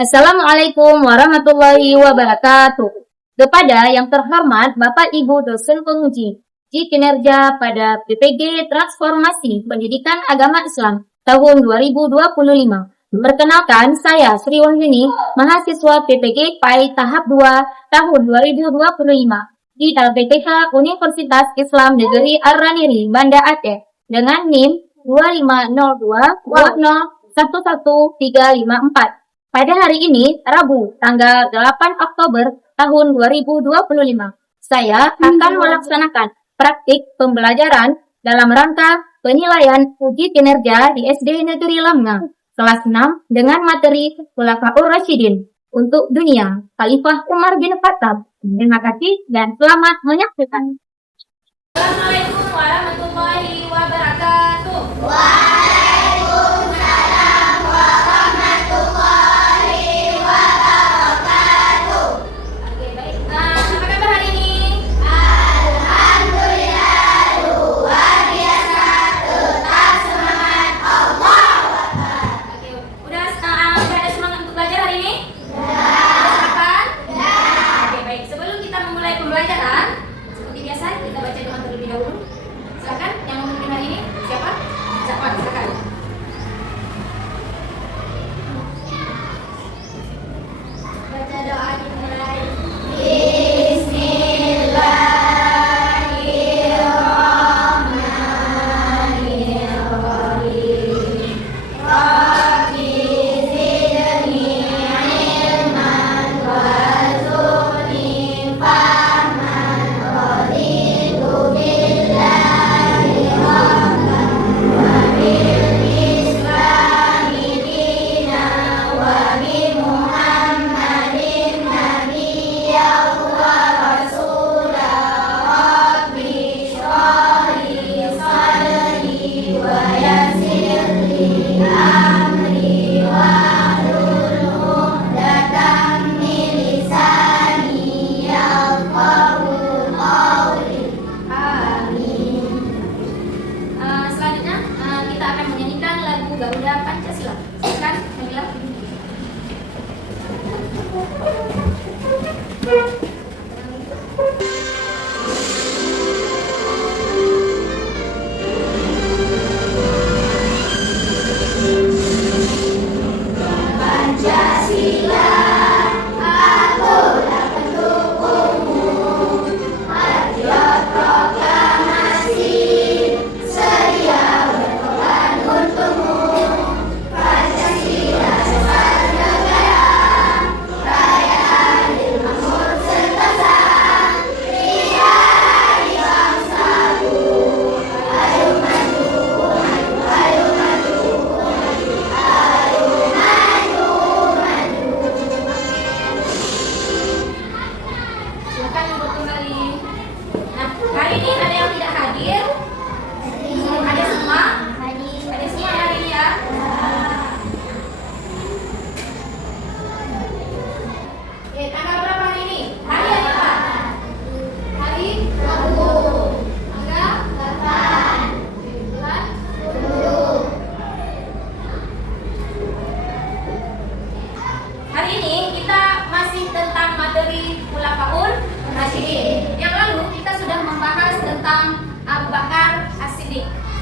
Assalamualaikum warahmatullahi wabarakatuh. Kepada yang terhormat Bapak Ibu dosen penguji kinerja pada PPG Transformasi Pendidikan Agama Islam tahun 2025. Perkenalkan, saya Sri Wahyuni, mahasiswa PPG PAI tahap 2 tahun 2025 di LPTH Universitas Islam Negeri Ar-Raniri, Banda Aceh dengan NIM 2502 Pada hari ini, Rabu, tanggal 8 Oktober tahun 2025, saya akan melaksanakan praktik pembelajaran dalam rangka penilaian uji kinerja di SD Negeri Lamnga, kelas 6 dengan materi Khulafaur Rasyidin untuk dunia, Khalifah Umar bin Khattab. Terima kasih dan selamat menyaksikan. Assalamualaikum warahmatullahi wabarakatuh. Garuda Pancasila. Silakan, Nabila.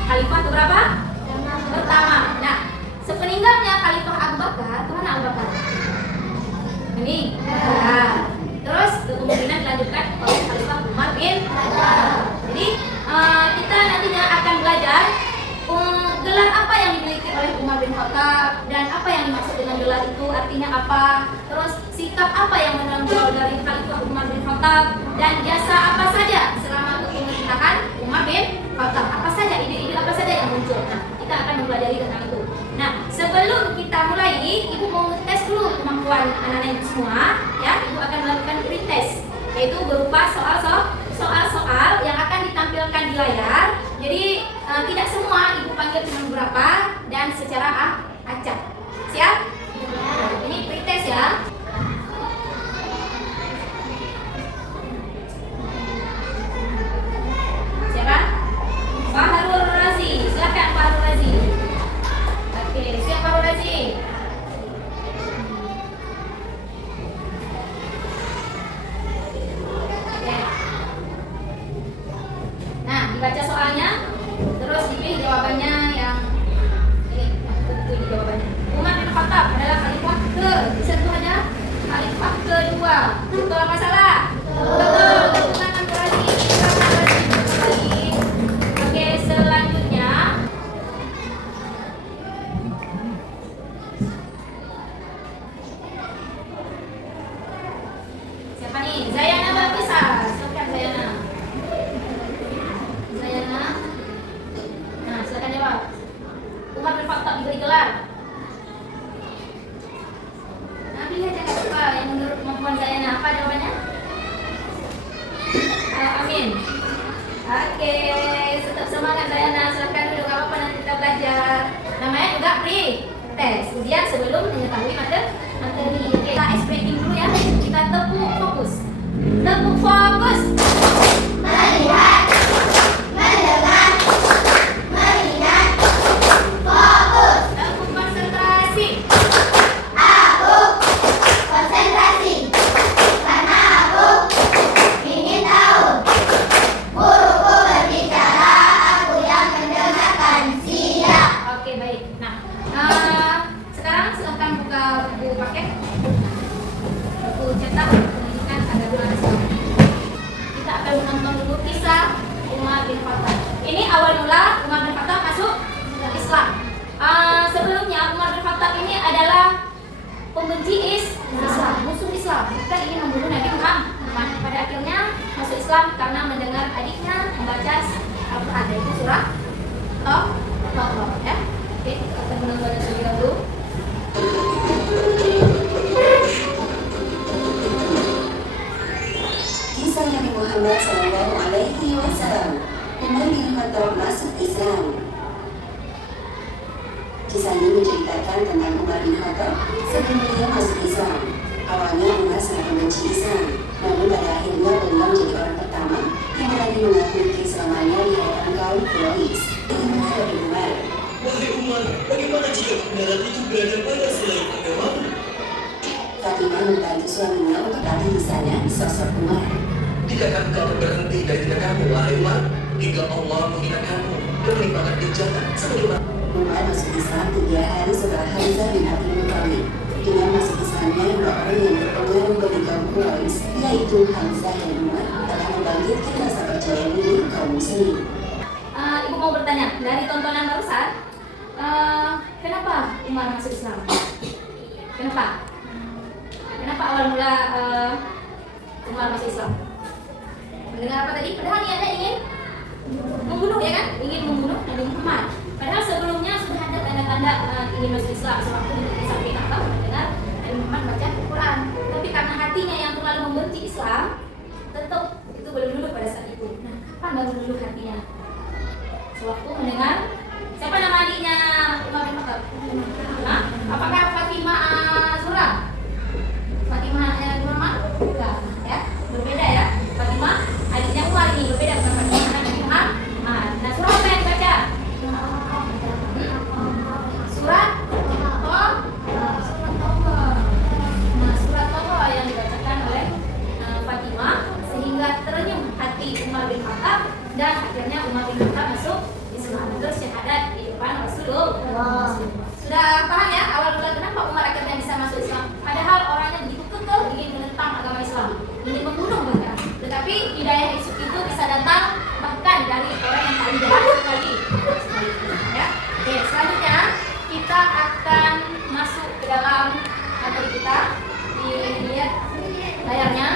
Khalifah berapa? Pertama. Nah, sepeninggalnya Khalifah Abu Bakar, kemana Abu Bakar? Ini. Nah, terus kemungkinan dilanjutkan oleh Khalifah Umar bin Khattab. Jadi kita nantinya akan belajar gelar apa yang dimiliki oleh Umar bin Khattab dan apa yang dimaksud dengan gelar itu, artinya apa. Terus sikap apa yang menonjol dari Khalifah Umar bin Khattab dan jasa apa saja selama kepemerintahan Umar bin Khattab. Apa saja ide-ide apa saja yang muncul. Nah, kita akan mempelajari tentang itu. Nah, sebelum kita mulai, Ibu mau tes dulu kemampuan anak-anak semua, ya. Ibu akan melakukan pretest, yaitu berupa soal-soal yang akan ditampilkan di layar. Jadi tidak semua Ibu panggil cuma beberapa dan secara acak. Siap? Nah, ini pretest ya. Siapa? Pak Harul Razi, silakan Pak Harul Razi. Oke, siap Pak Harul Razi. Umar bin Khattab diberi gelar? Nah, pilih aja apa yang menurut kemampuan Zayana. Apa jawabannya? Amin. Oke, tetap semangat Zayana. Silahkan duduk, gak apa-apa, nanti kita belajar. Namanya juga pre-test, ujian sebelum mengetahui materi. Oke, kita ice breaking dulu ya. Kita tepuk fokus. Tepuk fokus. Melihat, mendengar, mengingat, fokus. Tepuk konsentrasi. Aku konsentrasi karena aku ingin tahu. Guruku berbicara, aku yang mendengarkan. Siap. Oke, baik. Nah, sekarang silahkan buka buku paket, buku cetak pendidikan agama Islam. Kita akan menonton dulu kisah Umar bin Khattab. Ini awal mula Umar bin Khattab masuk Islam. Sebelumnya Umar bin Khattab ini adalah pembenci Islam, musuh Islam, bukan ingin membunuh Nabi Muhammad. Pada akhirnya masuk Islam karena mendengar adiknya membaca Al-Quran, yaitu surah Toh, ya. Oke, kita akan menonton terlebih dahulu. Kisah Nabi Muhammad SAW. Umar bin Khattab masuk Islam. Kisah ini menceritakan tentang Umar bin Khattab sebelum beliau masuk Islam. Awalnya Umar sangat membenci Islam, namun pada akhirnya beliau menjadi orang pertama yang berani mengakui keislamannya di hadapan kaum Quraisy. Umar bin Umar. Wahai Umar, bagaimana jika kebenaran itu berada pada selain agamamu? Fatimah membantu suaminya untuk hadir di sana di sosok Umar. Tidakkah engkau berhenti dari tindakanmu, wahai Umar? Hingga Allah menghina kamu dan menimpakan kejahatan sebagaimana Umar masuk Islam 3 hari setelah Hamzah bin Abdul Muthalib. Dengan masuk Islamnya dua orang yang berpengaruh bagi kaum Quraisy, yaitu Hamzah dan Umar, telah membangkitkan rasa percaya diri kaum muslimin. Ibu mau bertanya, dari tontonan barusan, kenapa Umar masuk Islam? Kenapa? Kenapa awal mula Umar masuk Islam? Mendengar apa tadi? Padahal niatnya ingin membunuh, ya kan? Ingin membunuh Nabi Muhammad. Padahal sebelumnya sudah ada tanda-tanda ingin masuk Islam. Sewaktu sampai Ka'bah mendengar Nabi Muhammad baca Al-Quran. Tapi karena hatinya yang terlalu membenci Islam, tetap itu belum luluh pada saat itu. Nah, kapan baru luluh hatinya? Sewaktu mendengar, siapa nama adiknya Umar bin Khattab? Nah, apakah Fatimah Zura? Fatimah anaknya Nabi Muhammad? Bukan, ya, berbeda ya. Fatimah adiknya Umar ini berbeda dengan Fatimah anaknya Nabi Muhammad. Nah, surah apa yang dibaca? Surat Toha. Nah, surat Toha yang dibacakan oleh Fatimah sehingga terenyuh hati Umar bin Khattab dan akhirnya Umar bin Khattab masuk Islam, terus syahadat di depan Rasulullah. Sudah paham ya awal mula kenapa Umar akhirnya bisa masuk Islam? Padahal orangnya begitu kekeh ingin menentang agama Islam, ingin membunuh bahkan. Tetapi hidayah itu bisa datang bahkan dari orang yang paling jahat sekali. Ya. Oke, selanjutnya kita akan masuk ke dalam materi kita. Dilihat layarnya.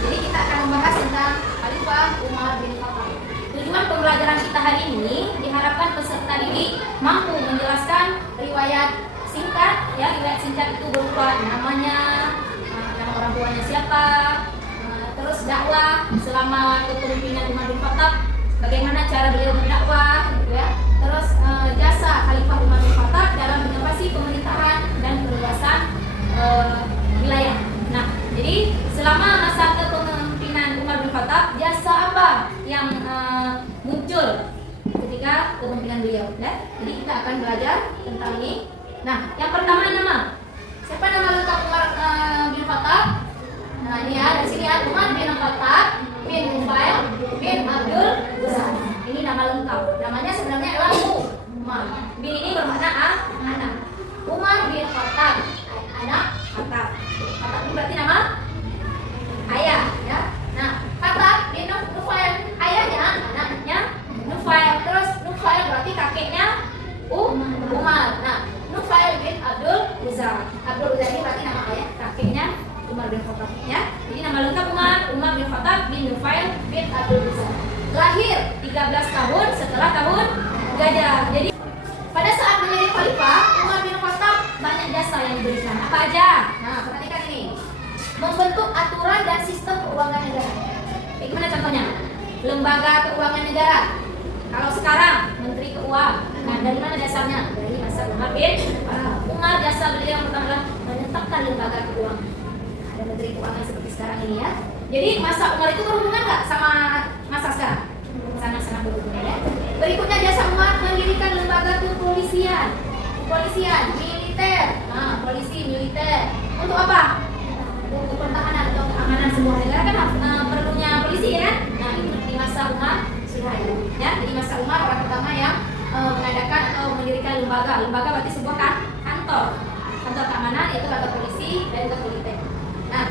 Jadi kita akan membahas tentang Khalifah Umar bin Khattab. Tujuan pembelajaran kita hari ini diharapkan peserta didik mampu menjelaskan riwayat singkat, ya riwayat singkat itu berupa namanya, nama orang tuanya siapa, terus dakwah selama kepemimpinan Umar bin Khattab, bagaimana cara beliau berdakwah, gitu ya. Terus jasa Khalifah Umar bin Khattab dalam inovasi pemerintahan dan perluasan wilayah. Nah, jadi selama masa kepemimpinan Umar bin Khattab, jasa apa yang muncul ketika kepemimpinan beliau? Ya? Jadi kita akan belajar tentang ini. Nah, yang pertama nama. Siapa nama lengkap Umar bin Khattab? Nah, ini ya, dari sini ya, Umar bin Khattab bin Nufail bin Abdul Uzza. Ini nama lengkap. Namanya sebenarnya adalah Umar. Bin ini bermakna anak. Umar bin Khattab, anak Khattab. Khattab itu berarti nama ayah, ya. Nah, Khattab bin Nufail, ayahnya, anaknya Nufail. Terus Nufail berarti kakeknya Umar. Nah, Nufail bin Abdul Uzza. Abdul Uzza ini berarti nama ayah, kakeknya Umar bin Khattab, ya. Jadi nama lengkap Umar bin Khattab bin Nufail bin Abdul Uzza. Lahir 13 tahun setelah tahun Gajah. Jadi pada saat khalifah, Umar bin Khattab banyak jasa yang diberikan. Apa aja? Nah, perhatikan ini. Membentuk aturan dan sistem keuangan negara. Bagaimana contohnya? Lembaga keuangan negara. Kalau sekarang Menteri Keuangan. Nah, dari mana dasarnya? Dari masa Umar bin Khattab. Umar jasa beliau yang pertama adalah menetapkan lembaga keuangan. Ada Menteri Keuangan seperti sekarang ini ya. Jadi masa Umar itu berhubungan nggak sama masa sekarang? Sangat-sangat berhubungan ya. Berikutnya jasa Umar mendirikan lembaga kepolisian, militer, polisi, militer. Untuk apa? Untuk pertahanan atau keamanan semua negara kan perlunya polisi ya. Nah itu di masa Umar sudah ada. Ya, jadi masa Umar orang pertama yang mengadakan atau mendirikan lembaga. Lembaga berarti sebuah kantor keamanan yaitu kantor polisi dan kantor militer. Nah,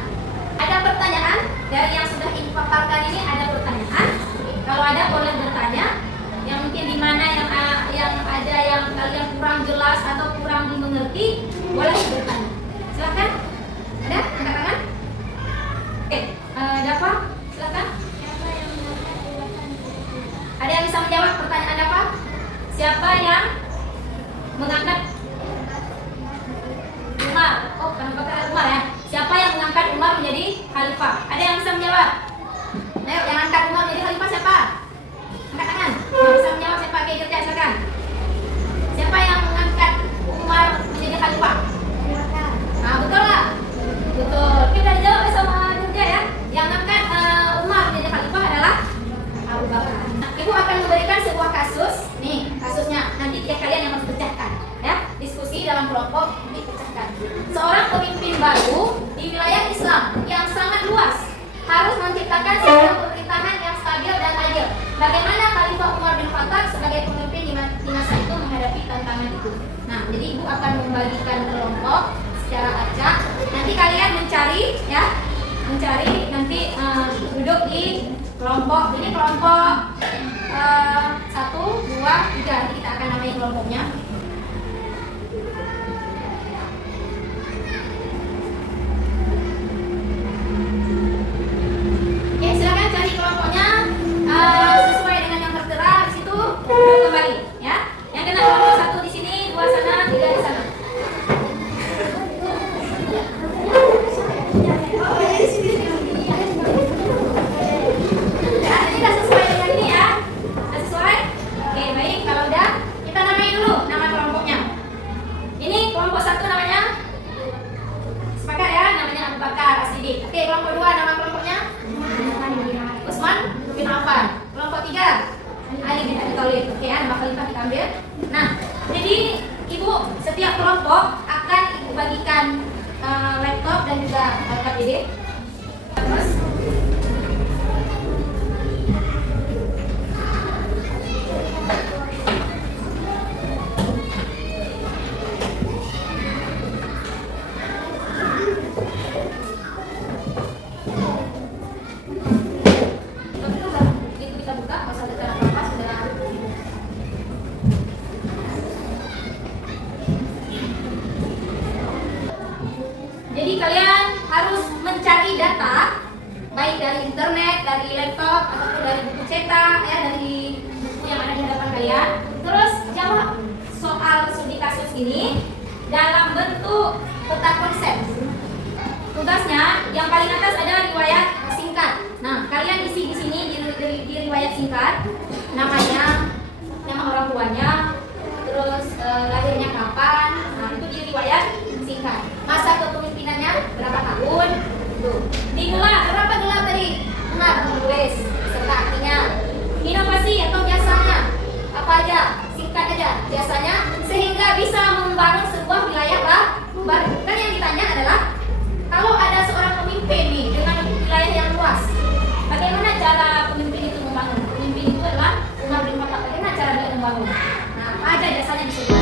ada pertanyaan dari yang sudah dipaparkan ini, ada pertanyaan. Kalau ada boleh bertanya. Yang mungkin di mana yang ada yang kalian kurang jelas atau kurang dimengerti, boleh bertanya. Silakan. Ada angkat tangan? Oke, Dafa, silakan. Ada yang bisa menjawab pertanyaan Dafa? Siapa yang mengangkat Umar? Oh, kan bakal Umar ya. Siapa yang mengangkat Umar menjadi khalifah? Ada yang bisa menjawab? Ayo, yang angkat Umar menjadi khalifah siapa? Angkat tangan. Yang bisa menjawab siapa? Oke, kerja silakan. Siapa yang mengangkat Umar menjadi khalifah? Nah, betul nggak? Betul. Oke, udah dijawab sama kerja ya. Yang mengangkat Umar menjadi khalifah adalah Abu Bakar. Nah, Ibu akan memberikan sebuah kasus. Nih, kasusnya. Nanti kalian yang harus pecahkan. Ya, diskusi dalam kelompok dipecahkan. Seorang pemimpin baru di wilayah Islam yang sangat luas harus menciptakan sistem pemerintahan yang stabil dan adil. Bagaimana Khalifah Umar bin Khattab sebagai pemimpin di masa itu menghadapi tantangan itu? Nah, jadi Ibu akan membagikan kelompok secara acak. Nanti kalian mencari nanti duduk di kelompok. Ini kelompok 1, 2, 3. Nanti kita akan namai kelompoknya. Oke, silakan cari kelompoknya sesuai dengan yang tertera di situ. Duduk kembali, ya. Yang kena kelompok 1 di sini, 2 sana, 3 di sana. Ya, ini sudah sesuai dengan ini ya. Sudah sesuai? Oke, baik. Kalau udah, kita namai dulu nama kelompoknya. Ini kelompok 1 namanya. Sepakat ya, namanya Abu Bakar As-Siddiq. Oke, kelompok 2 nama kelompoknya Utsman bin Affan. Kelompok 3 Ali bin Abi Thalib. Oke ya, nama khalifah kita ambil. Nah, jadi Ibu setiap kelompok akan Ibu bagikan laptop dan juga KPD. Terus kita buka, masa ada apa sudah. Jadi kalian harus mencari data baik dari internet, dari laptop ataupun dari buku cetak ya, dari buku yang ada di hadapan kalian. Terus jawab soal studi kasus ini dalam bentuk peta konsep. Tugasnya yang paling atas ada riwayat singkat. Nah, kalian isi di sini di riwayat singkat namanya, nama orang tuanya, terus lahirnya kapan. Nah, itu di riwayat singkat. Masa kepemimpinannya berapa tahun? Tuh. Di gelar, berapa gelar tadi? Benar, tulis serta artinya. Inovasi atau jasanya apa aja? Singkat aja jasanya, sehingga bisa membangun sebuah wilayah baru. Kan yang ditanya adalah kalau ada seorang pemimpin nih dengan wilayah yang luas, bagaimana cara pemimpin itu membangun? Pemimpin itu adalah Umar bin Khattab. Bagaimana cara dia membangun? Nah, apa aja jasanya di situ?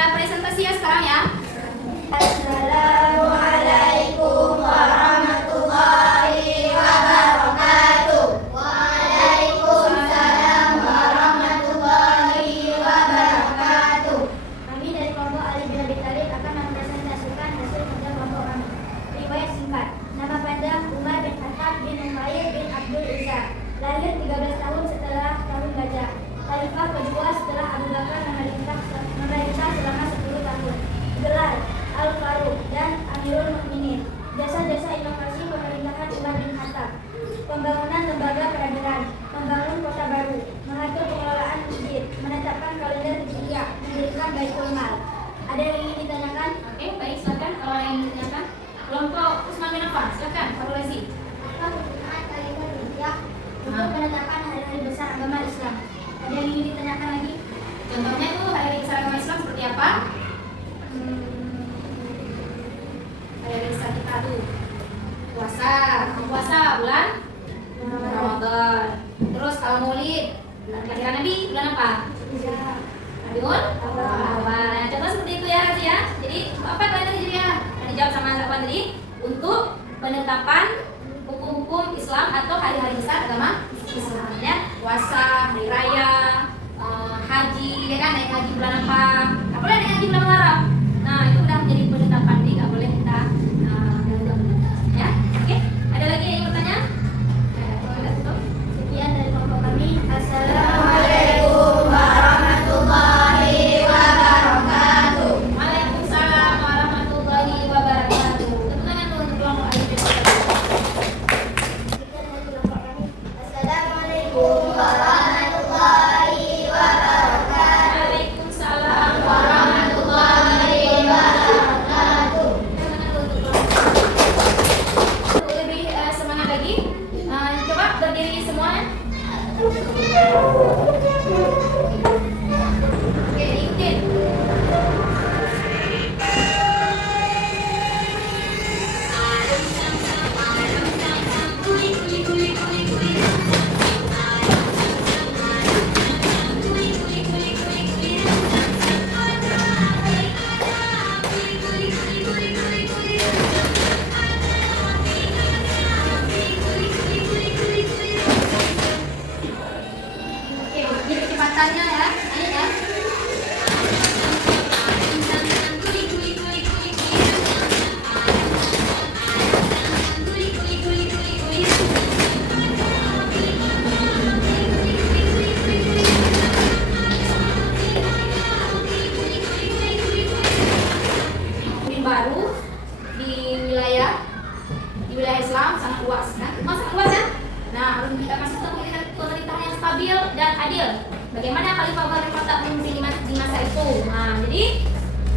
Kita presentasi ya sekarang ya. Assalamualaikum warahmatullahi wabarakatuh. Waalaikumsalam warahmatullahi wabarakatuh. Kami dari kelompok Ali bin Abi Thalib akan mempresentasikan hasil kerja kelompok kami. Riwayat singkat. Nama panjang Umar bin Khattab bin Umair bin Abdul Uzza. Lahir 13 tahun setelah tahun gajah. Khalifah kedua setelah Abu Bakar memerintah selama 10 tahun. Gelar Al-Faruq dan Amirul Mukminin. Jasa-jasa inovasi pemerintahan Umar bin Khattab. Pembangunan lembaga peradilan, membangun kota baru, mengatur pengelolaan masjid, menetapkan kalender hijriah, mendirikan Baitul Mal. Ada yang ingin ditanyakan? Oke, baik, silakan. Kalau ada yang ingin ditanyakan, kelompok Usman bin Affan, silakan. Pak Rezi. Apa penggunaan kalender hijriah untuk menetapkan hari-hari besar agama Islam? Ada yang ingin ditanyakan lagi? Contohnya itu hari besar agama Islam seperti apa? Hari besar kita tuh puasa bulan Ramadan. Terus kalau Maulid, bulan kelahiran Nabi bulan apa? Nabiul Awal. Nah, contoh seperti itu ya, Razi ya. Jadi apa kalender hijriah? Yang dijawab sama Zakwan tadi untuk penetapan hukum-hukum Islam atau hari-hari besar agama Islam ya. Puasa, hari raya, haji, ya kan, naik haji bulan apa? Nggak boleh naik haji bulan Muharram. Nah, itu udah menjadi penetapan, jadi nggak boleh kita ganggu. Ya, oke. Ada lagi yang ingin bertanya? Ada tutup. Sekian dari kelompok kami. Assalamualaikum warahmatullahi wabarakatuh. Waalaikumsalam warahmatullahi wabarakatuh. Tepuk tangan dulu untuk kelompok Ali bin Abi Thalib. Sekian dari kelompok kami. Assalamualaikum warahmatullahi wabarakatuh. Waalaikumsalam Warahmatullahi wabarakatuh. Untuk lebih semangat lagi, coba berdiri semua. Oke, ikutin. Oke, ini kecepatannya ya. Ayo ya. Pemimpin baru di wilayah Islam sangat luas kan? Sangat luas ya? Nah, harus kita masuk ke pemerintahan yang stabil dan adil. Bagaimana Khalifah Umar bin Khattab memimpin di masa itu? Nah, jadi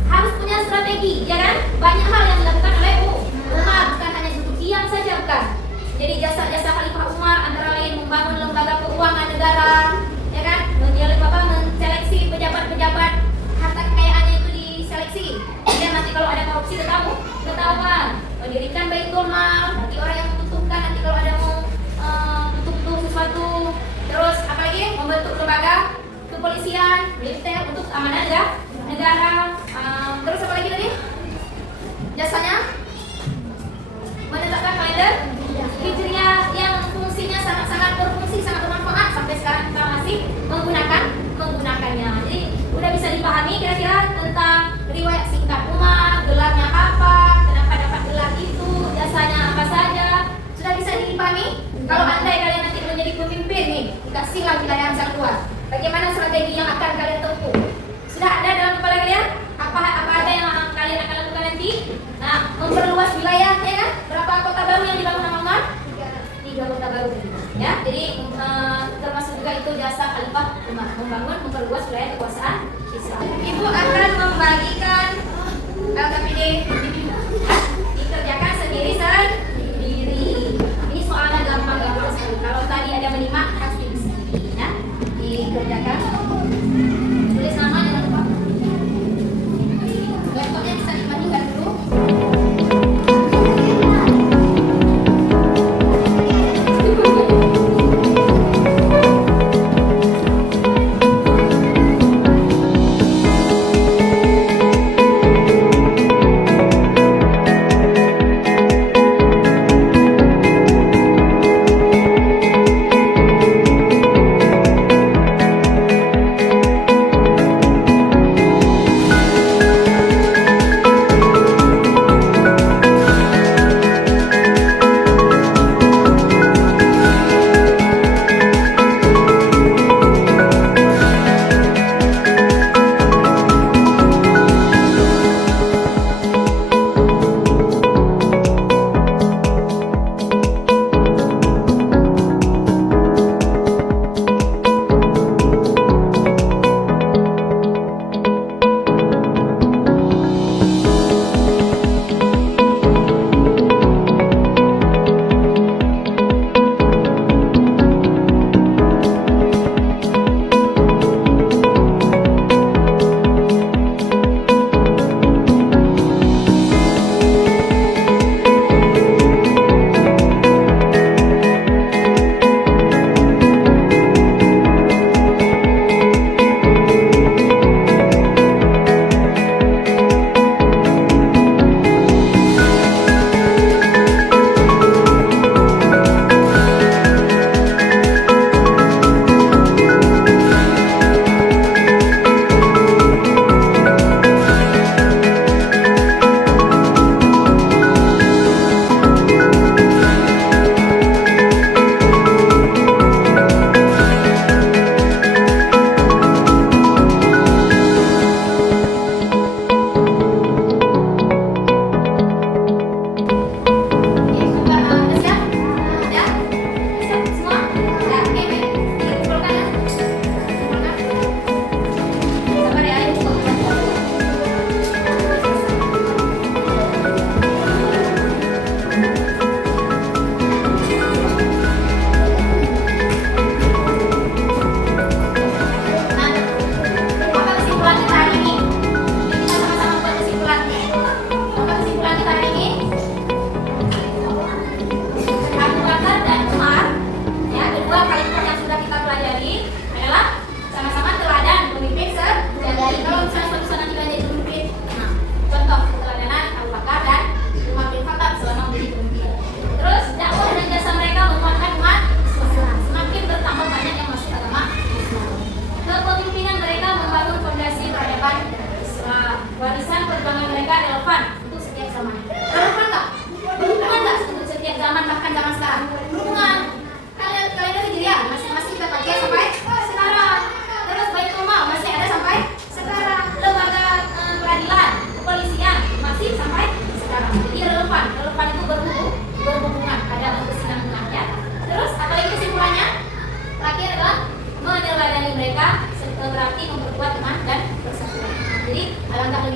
harus punya strategi, ya kan? Banyak hal yang dilakukan oleh Umar, bukan hanya duduk diam saja, bukan. Jadi jasa-jasa Khalifah Umar antara lain membangun lembaga keuangan negara, ya kan? Menseleksi pejabat-pejabat, harta kekayaannya itu diseleksi. Kemudian nanti kalau ada korupsi ketahuan. Mendirikan Baitul Mal, bagi orang yang membutuhkan, nanti kalau ada mau tutup sesuatu. Terus apalagi membentuk lembaga kepolisian, militer untuk keamanan ya negara. Terus apa lagi tadi? Jasanya menetapkan kalender hijriah yang fungsinya sangat berfungsi, sangat bermanfaat sampai sekarang kita masih menggunakannya. Jadi udah bisa dipahami kira-kira tentang riwayat singkat Umar, gelarnya apa, kenapa dapat gelar itu, jasanya apa saja. Sudah bisa dipahami? Kalau andai kalian nanti menjadi pemimpin nih, dikasihlah wilayah yang sangat luas. Bagaimana strategi yang akan kalian tempuh? Sudah ada dalam kepala kalian? Apa ada yang kalian akan lakukan nanti? Nah, memperluas wilayah, ya kan? Berapa kota baru yang dibangun sama Umar? 3 kota baru. Ya, jadi termasuk juga itu jasa Khalifah Umar, memperluas wilayah kekuasaan Islam. Ibu akan membagikan LKPD dikerjakan sendiri. Ini soalnya gampang sekali. Kalau tadi ada menyimak pasti bisa. Ya, dikerjakan. Tulis nama jangan lupa. Laptopnya bisa dimatikan dulu.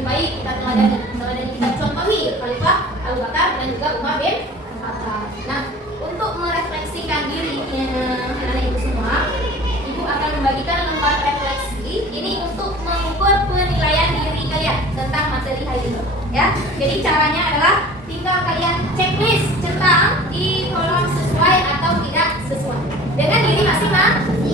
baik kita teladani kita contohi Khalifah Abu Bakar dan juga Umar bin Khattab. Nah, untuk merefleksikan diri anak-anak ibu semua, ibu akan membagikan lembar refleksi ini untuk mengukur penilaian diri kalian tentang materi hari ini. Ya, jadi caranya adalah tinggal kalian checklist tentang di kolom sesuai atau tidak sesuai dengan diri masing-masing.